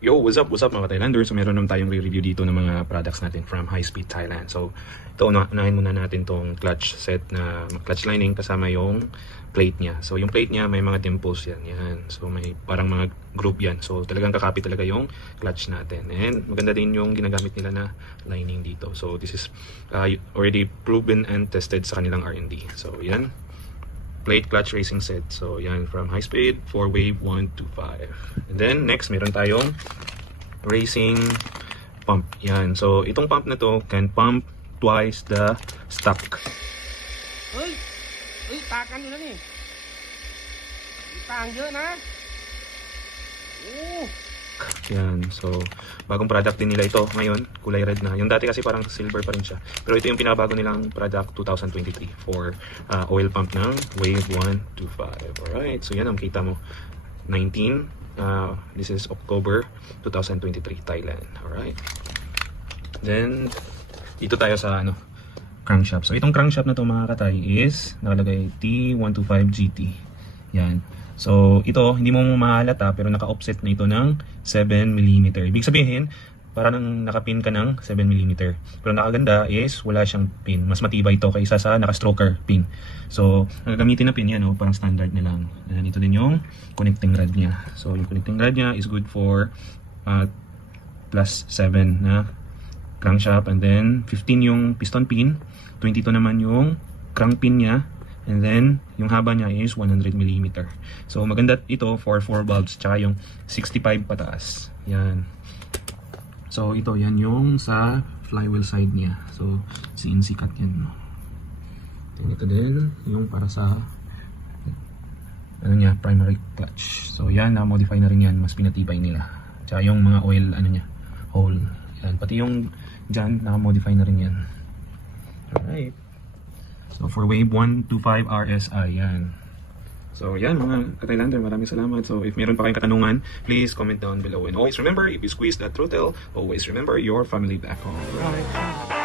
Yo, what's up mga Thailander? So meron naman tayong re-review dito ng mga products natin from High Speed Thailand. So ito, unahin muna natin tong clutch set na clutch lining kasama yung plate niya. So yung plate niya may mga dimples yan. So may parang mga group yan. So talagang kakapit talaga yung clutch natin. And maganda din yung ginagamit nila na lining dito. So this is already proven and tested sa kanilang R&D. So yan. Plate clutch racing set. So yan, from High Speed for wave 125. And then next meron tayong racing pump. Yan. So itong pump na to can pump twice the stock. Uy, takan nyo na ni. Tang yun ha. Yan. So bagong product din nila ito ngayon. Kulay red na. Yung dati kasi parang silver pa rin siya. Pero ito yung pinakabago nilang product 2023 for oil pump ng Wave 125. Alright. So yan ang kita mo. 19. This is October 2023 Thailand. Alright. Then dito tayo sa crankshaft. So itong crankshaft na to mga katay is nakalagay T125GT. Yan. So ito hindi mo mahalata pero naka-offset na ito ng 7mm. Ibig sabihin parang nakapin ka ng 7mm. Pero nakaganda is wala siyang pin. Mas matibay ito kaysa sa naka-stroker pin. So gagamitin na pin yan, parang standard na lang. And ito din yung connecting rod niya. So yung connecting rod niya is good for +7 na crankshaft, and then 15 yung piston pin, 22 naman yung crank pin niya, and then yung haba niya is 100mm. So maganda ito for 4 valves, tsaka yung 65 pataas. Yan. So ito, yan yung sa flywheel side niya. So CNC cut yan. Ito din yung para sa niya, primary clutch. So yan, na-modify na rin yan, mas pinatibay nila. Tsaka yung mga oil niya, hole. Yan, pati yung dyan, naka-modify na rin yan. Alright. So for wave 125 RSI, yan. So yan mga ka-Thailander, maraming salamat. So if meron pa kayong katanungan, please comment down below. And always remember, if you squeeze that throttle, always remember your family back home. Alright.